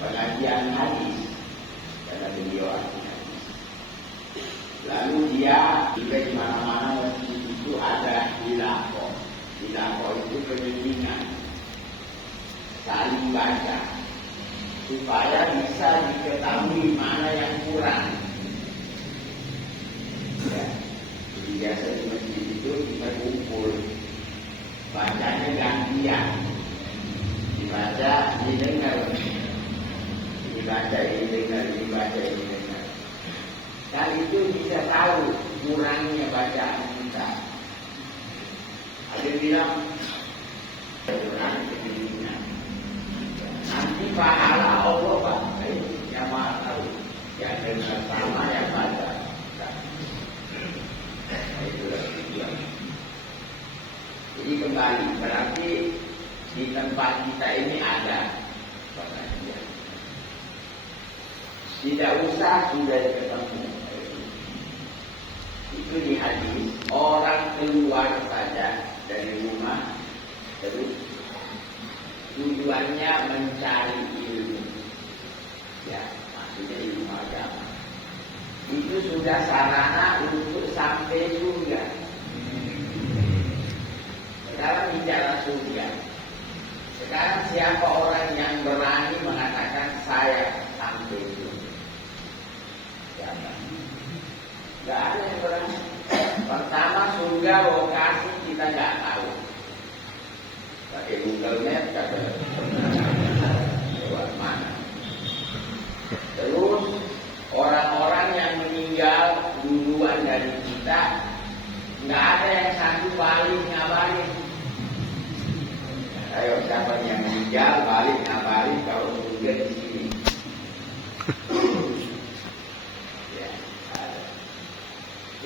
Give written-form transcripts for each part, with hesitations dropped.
pengajian hadis karena beliau ahli hadis. Lalu dia juga di mana-mana masjid itu ada hilaqah. Hilaqah itu penyelingan, saling baca supaya bisa diketahui mana yang kurang. Ya. Jadi biasa di masjid itu kita kumpul, bacanya gantian, dibaca, didengar, dibaca, didengar, dibaca, didengar. Dan itu bisa tahu kurangnya bacaan kita. Ada yang bilang kurang kebimbingan. Nanti pahala Allah Pak, yang maha tahu, yang dengar sama yang baca. Itulah tujuan. Jadi kembali, berarti di tempat kita ini ada pengajian. Tidak usah sudah ketemu. Itu di hadis, orang keluar saja dari rumah terus tujuannya mencari ilmu. Ya, maksudnya ilmu agama. Itu sudah sarana untuk sampai surga. Sekarang bicara surga. Sekarang siapa orang yang berani mengatakan saya sampai surga? Siapa? Gak ada yang berani. Pertama, surga lokasi kita gak tahu. Pakai Google Maps kata lewat mana. Terus orang-orang yang meninggal duluan dari kita, nggak ada yang satu balik ngabarin. Ayo siapa yang meninggal balik ngabarin kalau surga di sini. Ya, ada.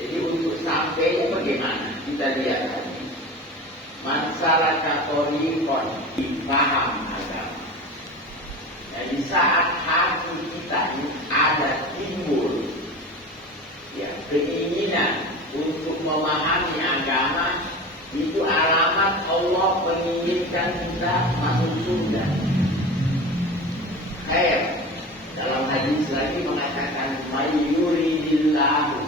Jadi untuk sampainya bagaimana? Kita lihat tadi. Masalah katorikon dipaham agama. Jadi saat hati kita ini ada timbul ya keinginan untuk memahami agama, itu alamat Allah menginginkan kita masuk surga. Khair. Dalam hadis lagi mengatakan mayyuridillahu,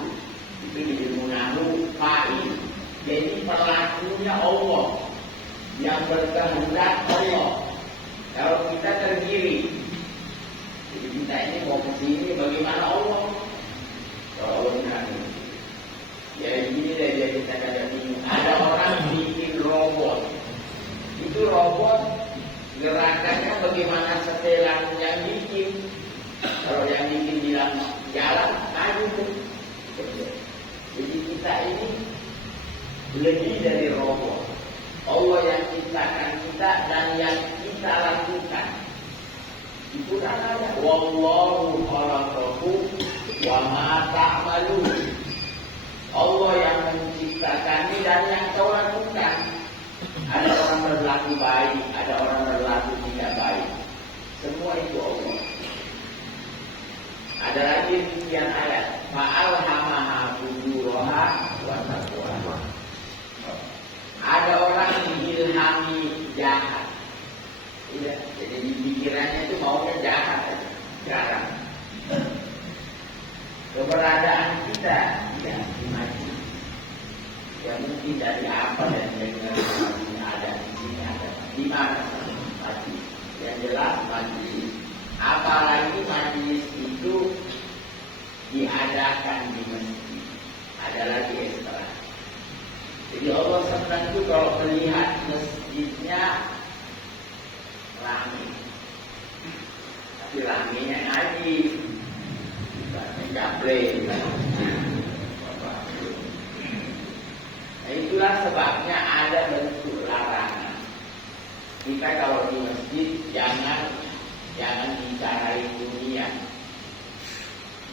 itu dimunahu fa'il. Jadi pelakunya Allah, yang berkehendak Allah. Kalau kita terdiri, jadi kita ini mau ke sini bagaimana Allah? Kalau Allah bilang, ya begini deh dia kita kadang bingung. Ada orang bikin robot, itu robot gerakannya bagaimana setelan yang bikin. Kalau yang bikin bilang jalan, maju tuh. Jadi kita ini lebih dari robot. Allah yang ciptakan kita dan yang kita lakukan. Itu kan ada. Wallahu khalaqakum wa ma ta'malun. Allah yang menciptakan ini dan yang kau lakukan. Ada orang berlaku baik, ada orang berlaku tidak baik. Semua itu Allah. Ada lagi sekian ayat. Fa'alhamaha fujuraha wa taqwaha. Ada orang diilhami jahat. Ya, jadi di pikirannya itu maunya jahat. Jarang. Keberadaan kita ya dimati. Ya mungkin dari apa dan dengar ini ada di sini ada. Di mana mati? Yang jelas mati. Apalagi majlis itu diadakan di masjid. Ada lagi ekstra. Jadi Allah senang itu kalau melihat masjidnya ramai. Tapi ramainya ngaji, bukan mengaplay. Nah itulah sebabnya ada bentuk larangan. Kita kalau di masjid jangan bicarain dunia.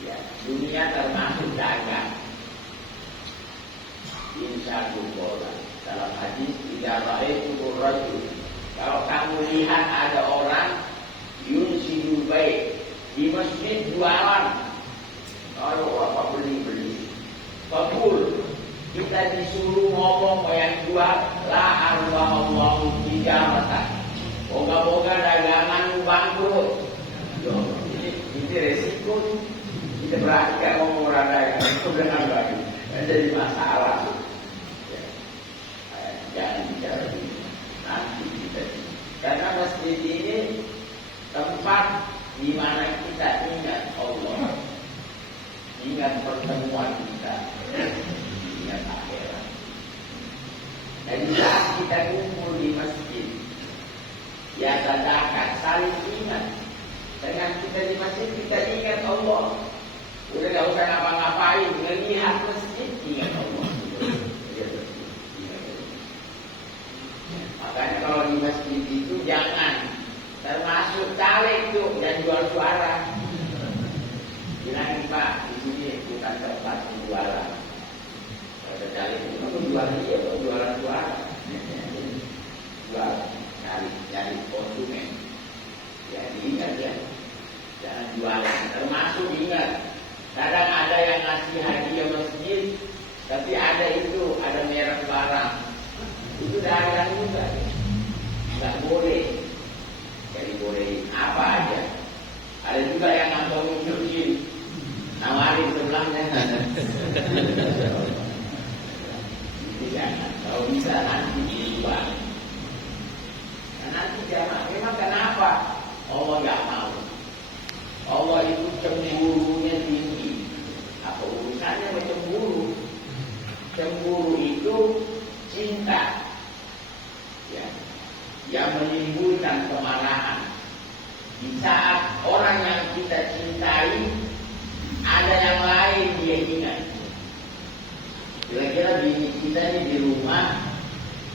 Ya, dunia termasuk dagang. Insyaallah dalam hadis tidak baik untuk rajul. Kalau kamu lihat ada orang yunsidul baik di masjid jualan, kalau apa beli, fakul kita disuruh ngomong yang jual la arwahullahu tijaratan. Moga-moga dagangan bangkrut. tempat di mana kita ingat Allah, ingat pertemuan kita, ingat akhirat. Dan saat kita kumpul di masjid, ya sadakan, saling ingat. Dengan kita di masjid, kita ingat Allah. Udah gak usah ngapa-ngapain, ngelihat masjid, ingat Allah. Makanya kalau di masjid itu jangan termasuk caleg tuh dan jual suara. Bilangin Pak, di sini bukan tempat penjualan. Kalau caleg itu penjualan dia, penjualan suara. Jual, cari konsumen. Jadi ingat ya, jangan jualan. Termasuk ingat, kadang ada yang ngasih hadiah masjid, tapi ada merek barang. Itu dagang juga, nggak boleh. Jadi boleh apa aja. Ada juga yang ngantongin kursi, nawarin sebelahnya. Itu jangan. Kalau bisa nanti dijual. Nah, nanti jamaah memang kenapa? Allah nggak mau. Allah itu cemburunya tinggi. Apa urusannya sama cemburu? Cemburu itu cinta, ya, yang menimbulkan kemarahan. Di saat orang yang kita cintai ada yang lain dia ingat. Kira-kira kita ini di rumah,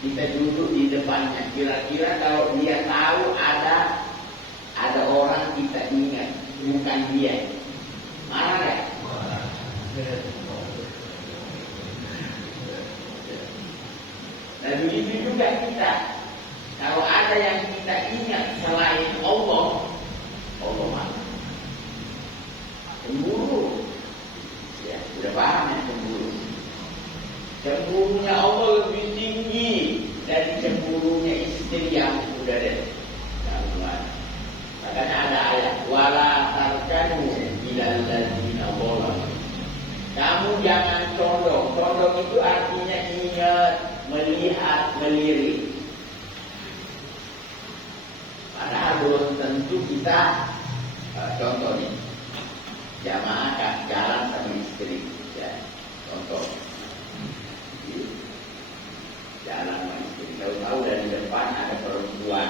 kita duduk di depannya. Kira-kira kalau dia tahu ada orang kita ingat, bukan dia, marah ya? Dan begitu juga kita, kalau ada yang kita ingat selain Allah, Allah marah. Cemburu, ya sudah paham ya cemburu. Cemburunya Allah lebih tinggi dari cemburunya istri yang sudah ada. Makanya ada ayat wala tarkanu ilal ladzina zalamu. Kamu jangan condong. Condong itu artinya ingat, melihat, melirik. Padahal belum tentu kita contoh nih, jamaah kan jalan sama istri, ya, contoh jalan sama istri. Tahu-tahu dari depan ada perempuan,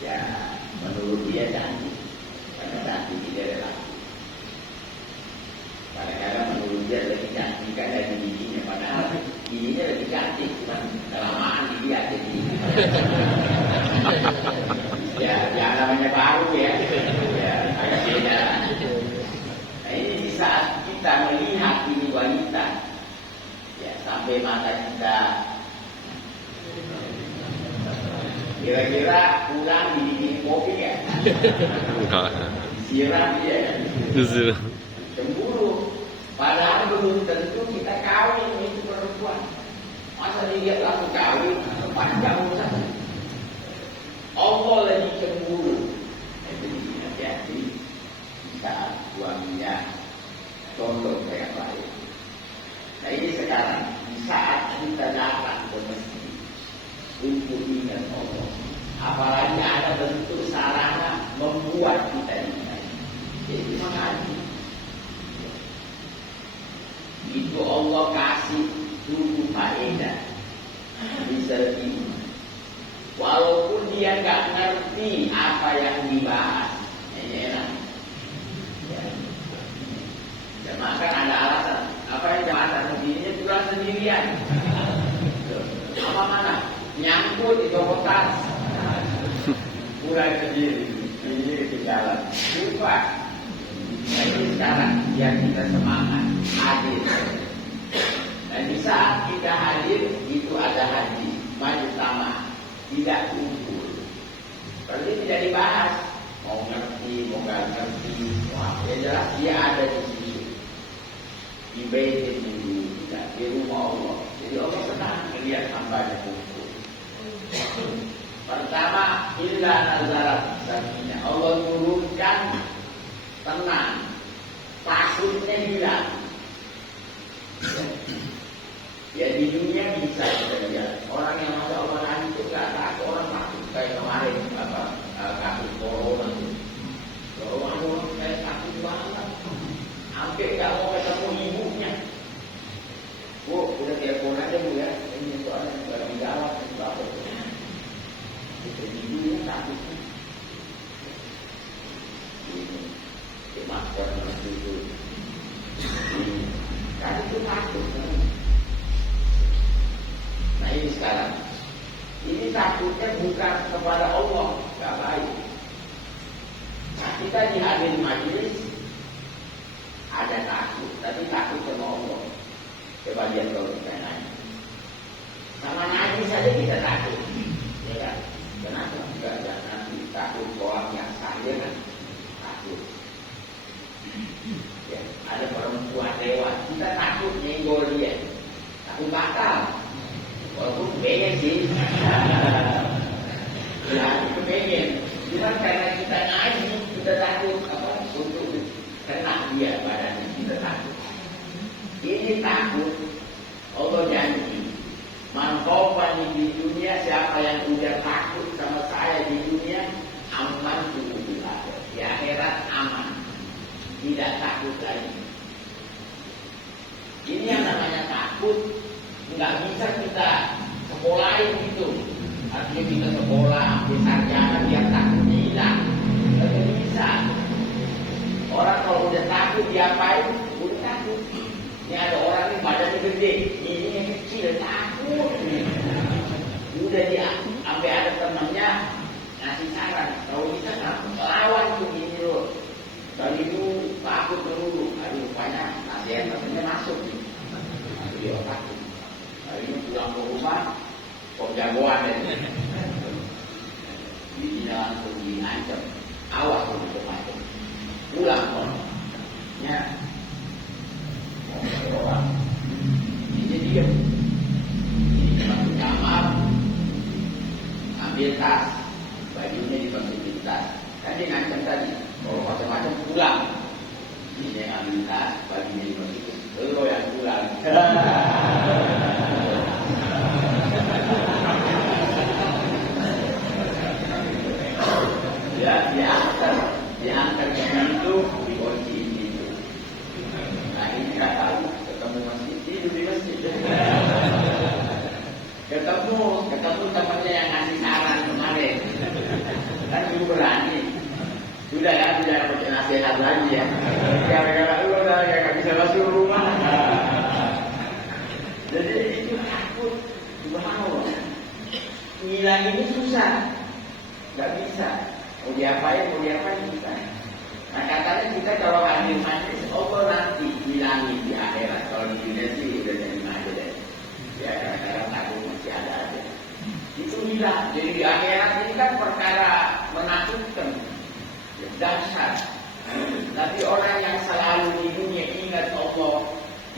ya menurut dia cantik, karena cantik dia adalah laki. Kadang-kadang menurut dia lebih cantik dari giginya, padahal giginya lebih cantik, cuma kelamaan dia jadi. Ya, yang namanya baru ya, agak beda. Nah ini di saat kita melihat ini wanita, ya sampai mata kita kira-kira pulang dibikin kopi ya, siram dia kan, cemburu. Padahal belum tentu kita kawin itu perempuan. Masa dia langsung kawin, panjang urusan. Allah lagi cemburu. Itu hati-hati saat suaminya condong ke yang lain. Nah ini sekarang di saat kita datang ke masjid untuk ingat Allah, apalagi ada bentuk sarana membuat kita ingat, jadi mengaji. Itu Allah kasih dulu faedah bisa ini. Walaupun dia nggak ngerti apa yang dibahas, enak. Jamaah kan ada alasan. Apa yang jamaah begininya pulang sendirian. Apa mana? Nyangkut di toko tas. Pulang sendiri. Ini ketinggalan. Lupa. Jadi sekarang biar kita semangat hadir. Dan di saat kita hadir itu ada haji maju sama, tidak kumpul. Berarti tidak dibahas. Mau ngerti, mau nggak ngerti, ya jelas dia ada di situ. Di baitin dulu, tidak di rumah Allah. Jadi Allah senang melihat hambanya kumpul. Pertama, illa nazarat sakinah. Allah turunkan tenang, pasutnya hilang. Ya di dunia bisa kita lihat orang yang masuk Allah itu nggak takut, orang takut kayak kemarin kasus corona takut. Nah ini sekarang, ini takutnya bukan kepada Allah, gak baik. Nah kita di hadir majelis ada takut, tapi takut sama Allah. Coba lihat kalau kita nanya, sama Nabi saja kita takut, ya kan? Kenapa? Enggak nanti takut orang yang saya kan takut. Ya, ada perempuan lewat, kita takut nyenggol dia, takut batal. Walaupun pengen sih, ya itu pengen. Cuma karena kita ngaji, kita takut apa? Untuk kena dia badannya, kita takut. Ini takut, Allah janji. Mangkopani di dunia, siapa yang udah takut sama saya di dunia, aman dulu di akhirat. Di akhirat aman, tidak takut lagi. Ini yang namanya takut. Nggak bisa kita sekolahin gitu. Artinya kita sekolah, ambil sarjana biar takutnya hilang. Nggak bisa. Orang kalau udah takut diapain? Udah takut. Ini ada orang ini badannya gede, ini yang kecil, takut. Udah dia sampai ada temannya ngasih saran, kalau bisa lawan tuh ini loh. Tadi itu takut dulu, aduh rupanya nasihat-nasihatnya masuk nih. Dia takut. Hari ini pulang ke rumah, kok jagoan ya. Ini langsung diancam, awas tuh macam-macam. Pulang kok, ya. Orang ini diam, ini masuk kamar, ambil tas, bajunya dimasukin tas. Kan dia ngancam tadi, kalau macam-macam pulang. Ini ambil tas, bajunya dimasukin. Lo yang pulang. Ya, diantar ke pintu, dikunci pintu. Nah ini nggak tahu, ketemu masjid, tidur di masjid. Ketemu temannya yang ngasih saran kemarin. Kan dulu berani. Sudah kan, tidak pakai nasihat lagi ya. Gara-gara lu udah nggak bisa masuk rumah. Jadi itu takut, subhanallah. Ngilang ini susah, nggak bisa. Mau diapain kita. Nah katanya kita kalau hadir majlis, Allah nanti hilangin di akhirat. Kalau di dunia sih udah terima aja deh. Ya kadang-kadang takut masih ada aja. Itu hilang. Jadi di akhirat ini kan perkara menakutkan, dahsyat. Tapi orang yang selalu di dunia ingat Allah,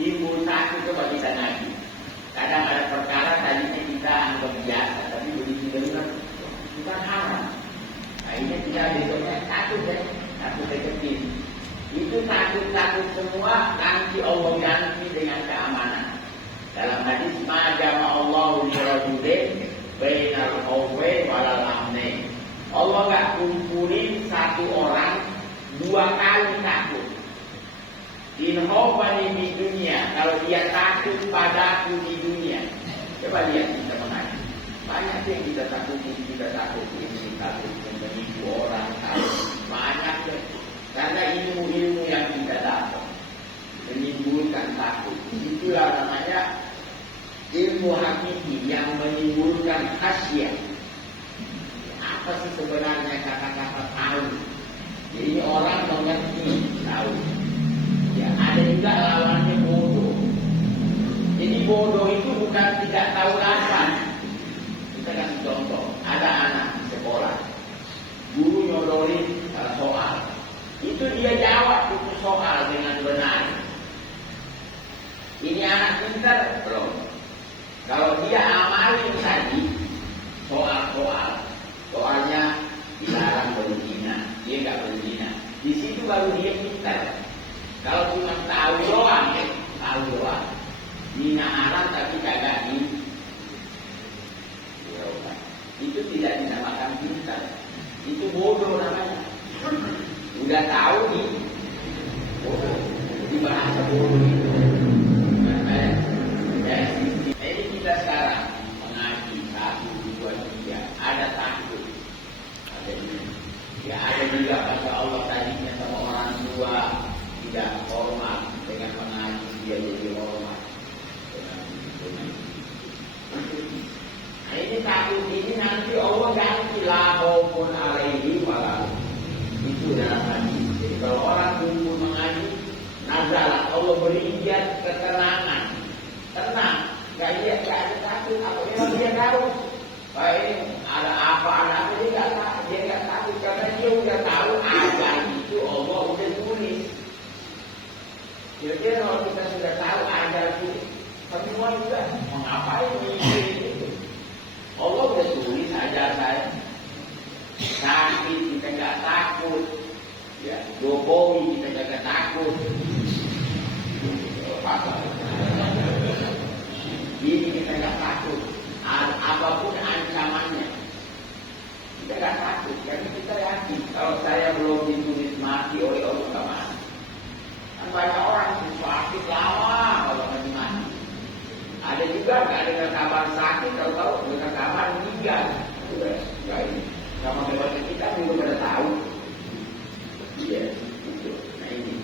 timbul takut, coba kita ngaji. Kadang ada perkara tadinya kita anggap biasa, tapi begitu dengar bukan haram. Akhirnya kita besoknya takut deketin. Itu takut semua nanti Allah ganti dengan keamanan. Dalam hadis majama Allahu li rajulain bainal khawfi walal amni. Allah enggak kumpulin satu orang dua kali takut. In khawfani di dunia, kalau dia takut padaku di dunia. Coba lihat kita mengaji. Banyak yang kita takuti, ini takut menipu orang, banyak deh. Karena ilmu-ilmu yang kita dapat menimbulkan takut. Itulah namanya ilmu hakiki yang menimbulkan khasyah. Apa sih sebenarnya kata-kata tahu? Jadi orang mengerti tahu. Ya, ada juga lawannya bodoh. Jadi bodoh itu bukan tidak tahu lapan. Kita kasih contoh, ada anak di sekolah, guru nyodorin soal, itu dia jawab itu soal dengan benar. Ini anak pintar belum? Kalau dia amalin tadi soalnya dilarang berzina, dia nggak berzina. Di situ baru dia pintar. Kalau cuma tahu doang, zina haram tapi kagak di itu tidak dinamakan pintar, itu bodoh namanya. Udah tahu nih, bodoh. Jadi bahasa bodoh itu. Ini kita sekarang mengaji 1, 2, 3, ada takut, ada ini. Ya ada juga kata Allah tadinya sama orang tua tidak hormat dengan mengaji dia jadi hormat. Nah ini takut ini nanti Allah ganti lahopun alaihi walau. Itu dalam hadis. Jadi kalau orang kumpul mengaji, nazalah Allah beri dia ketenangan, tenang, gak ada takut. Apa memang dia tahu? Baik ada apa dia nggak takut karena dia udah tahu azan itu Allah udah tulis. Kira-kira kalau kita sudah tahu azan itu, semua juga mau ngapain itu? Allah udah tulis azan saya. Sakit kita nggak takut, ya Jokowi kita nggak takut. Ini kita nggak takut. Apapun ancamannya kita nggak takut, karena kita yakin kalau saya belum ditulis mati oleh Allah nggak mati. Kan banyak orang sakit lama kalau masih mati. Ada juga nggak ada kabar sakit, tahu ada kabar meninggal. Sudah ini sama keluarga kita belum pada tahu. Iya, itu. Nah ini.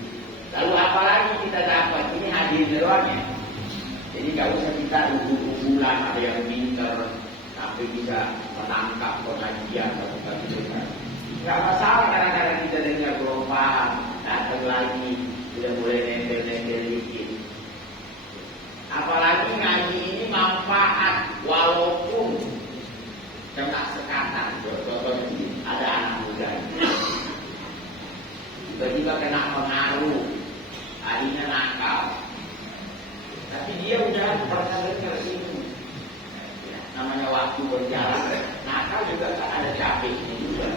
Lalu apa lagi kita dapat? Ini hadir doang ya. Jadi nggak usah kita ugulan ada yang pintar tapi bisa menangkap pengajian atau kita. Nggak masalah kadang-kadang kita dengar belum paham, datang lagi sudah mulai nempel-nempel dikit. Apalagi ngaji ini manfaat walaupun kena sekatan. Contoh ada anak muda tiba-tiba kena pengaruh, akhirnya nakal. Tapi dia udah pernah dengar ini. Namanya waktu berjalan. Nakal juga kan ada capeknya juga.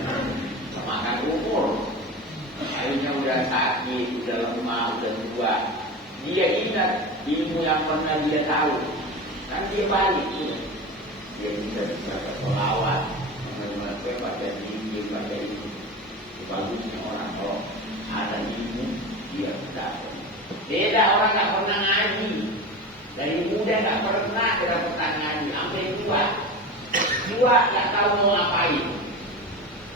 Semakan umur. Akhirnya udah sakit, udah lemah, udah tua. Dia ingat ilmu yang pernah dia tahu. Kan dia balik. Dia bisa bersolawat. Mengenai baca dikir, baca ini. Bagusnya orang kalau ada ilmu, dia dapat. Beda orang gak pernah ngaji. Dari muda gak pernah kedapatan ngaji. Sampai tua gak tahu mau ngapain.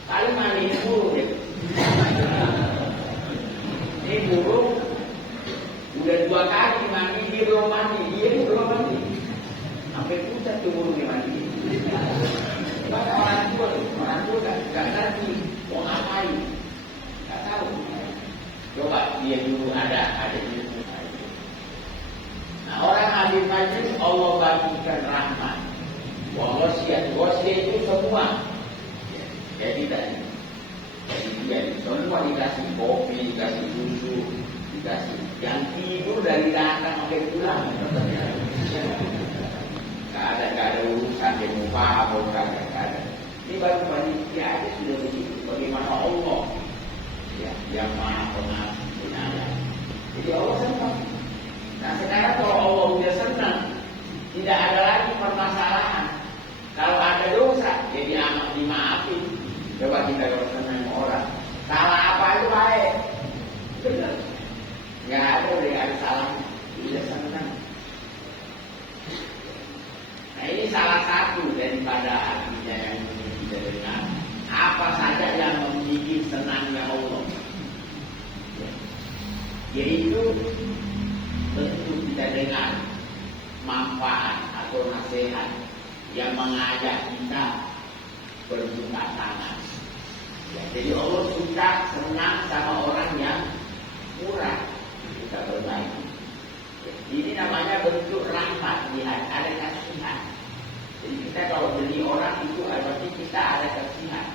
Paling mandi burung deh. Ini burung udah 2 kali mandi, dia belum mandi. Dia belum mandi. Sampai pusat tuh burungnya mandi. Bahkan orang tua gak ngerti mau ngapain. Gak tahu. Coba dia dulu ada ilmu. Nah, orang hadir majlis Allah bagikan rahmat. Wasiat itu semua. Jadi dia semua dikasih kopi, dikasih susu, dikasih yang tidur dari datang sampai pulang. Gak ada urusan dia mau paham, gak ada. Ini baru manusia aja sudah begitu. Bagaimana Allah ya, yang maha pengasih penyayang. Jadi Allah senang. Nah sekarang kalau Allah sudah senang, tidak ada lagi permasalahan. Kalau ada dosa, jadi amat dimaafin. Coba kita kalau senang orang, salah apa itu baik, benar. Nggak ada salahnya. Tidak senang. Nah ini salah satu daripada artinya yang kita dengar. Apa saja yang membuat senangnya Allah, yaitu tentu kita dengar manfaat atau nasihat yang mengajak kita berbuka tangan. Ya, jadi Allah suka senang sama orang yang murah, kita berbagi. Ya, ini namanya bentuk rahmat, lihat ada kasihan. Jadi kita kalau beli orang itu berarti kita ada kasihan.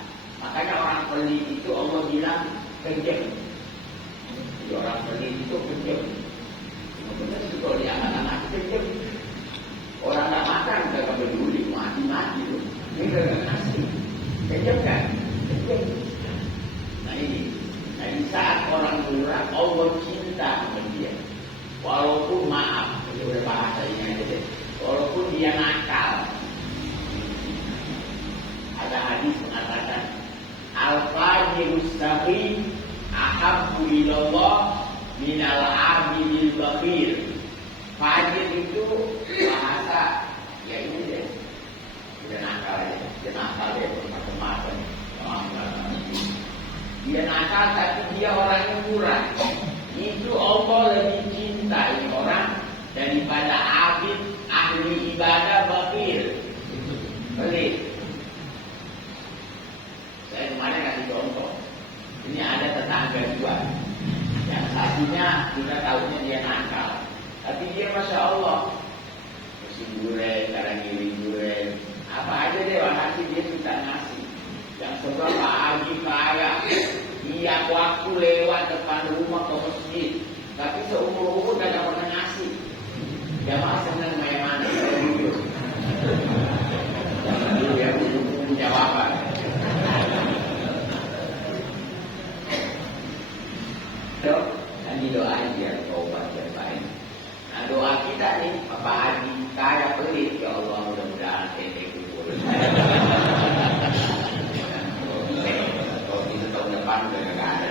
Makanya orang pelit itu Allah bilang kejam. Jadi orang pelit itu kejam. Benar sih kalau dia anak-anak kejam. Orang nggak makan nggak peduli, mati tuh. Ini nggak ngasih. Kejam kan? Kejam. Nah ini. Nah di saat orang murah Allah cinta sama dia. Walaupun maaf, itu udah bahasa ini aja deh. Walaupun dia nakal. Ada hadis mengatakan al-fajirus saqi ahabbu ilallah minal abidil bakhil. Fajir itu bahasa ya ini deh. Dia nakal deh macam-macam. Dia nakal tapi dia orangnya murah. Itu Allah lebih cintai orang ada dua. Yang satunya kita tahunya dia nakal, tapi dia masya Allah musim durian, sekarang ngirim durian, apa aja deh hati dia suka ngasih. Yang sebelah Pak Haji kaya, dia waktu lewat depan rumah ke masjid, tapi seumur-umur gak pernah ngasih. Jamaah senang main mana? Jujur. Jangan dulu ya, belum jawaban. Dan doain biar tobat yang baik. Nah doa kita nih, Pak Haji kaya pelit, ya Allah mudah-mudahan pendek kubur. Kalau kita tahun depan udah gak ada.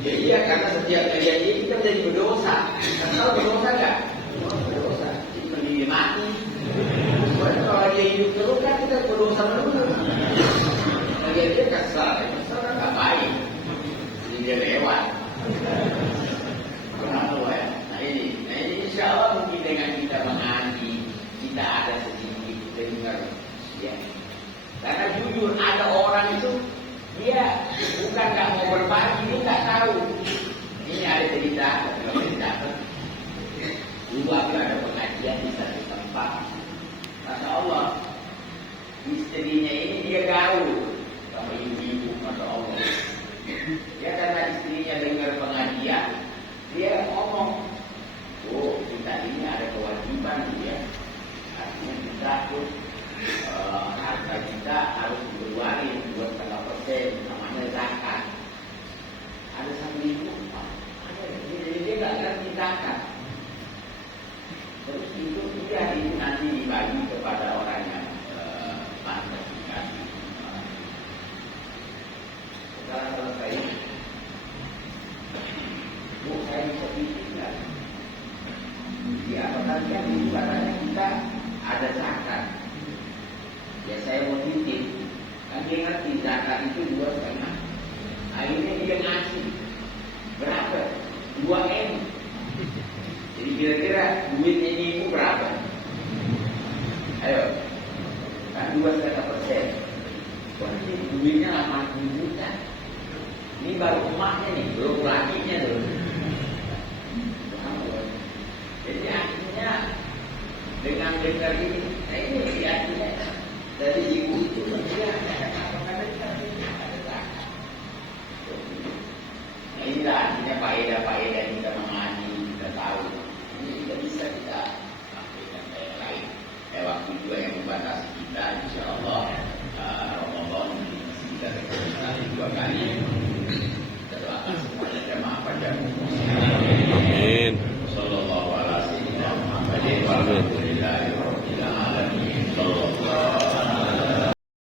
Ya iya, karena setiap kejadian kita menjadi berdosa. Kalau berdosa enggak? Berdosa. Jadi mending mati. Soalnya kalau dia hidup terus kan kita berdosa terus. Nah dia kesal kan nggak baik. Jadi dia lewat. Nah ini insya Allah mungkin dengan kita mengaji, kita ada sedikit dengar. Ya. Karena jujur ada orang itu dia bukan nggak mau berbagi, dia nggak tahu. Ini ada cerita, dulu aku ada pengajian di satu tempat. Masya Allah, istrinya ini dia gaul sama ibu-ibu, Masya Allah. Ya karena istrinya dengar pengajian, dia ngomong, oh kita ini ada kewajiban ya, artinya kita tuh harta kita harus dikeluarin 2,5%, namanya zakat. Ada satu ibu, jadi dia nggak ngerti zakat. Terus itu nanti dibagi kepada orang yang pantas dikasih. Sekarang selesai, bu saya bisa bikin nggak? Ya apakah kan itu katanya kita ada zakat. Ya saya mau titip, kan dia ngerti zakat itu 2,5. Akhirnya dia ngasih berapa? 2M. Jadi kira-kira duitnya ibu berapa? Ayo, kan 2,5%. Berarti duitnya 80 juta. Ini baru emaknya nih, belum lakinya loh. Jadi akhirnya dengan dengar ini, nah ini artinya dari ibu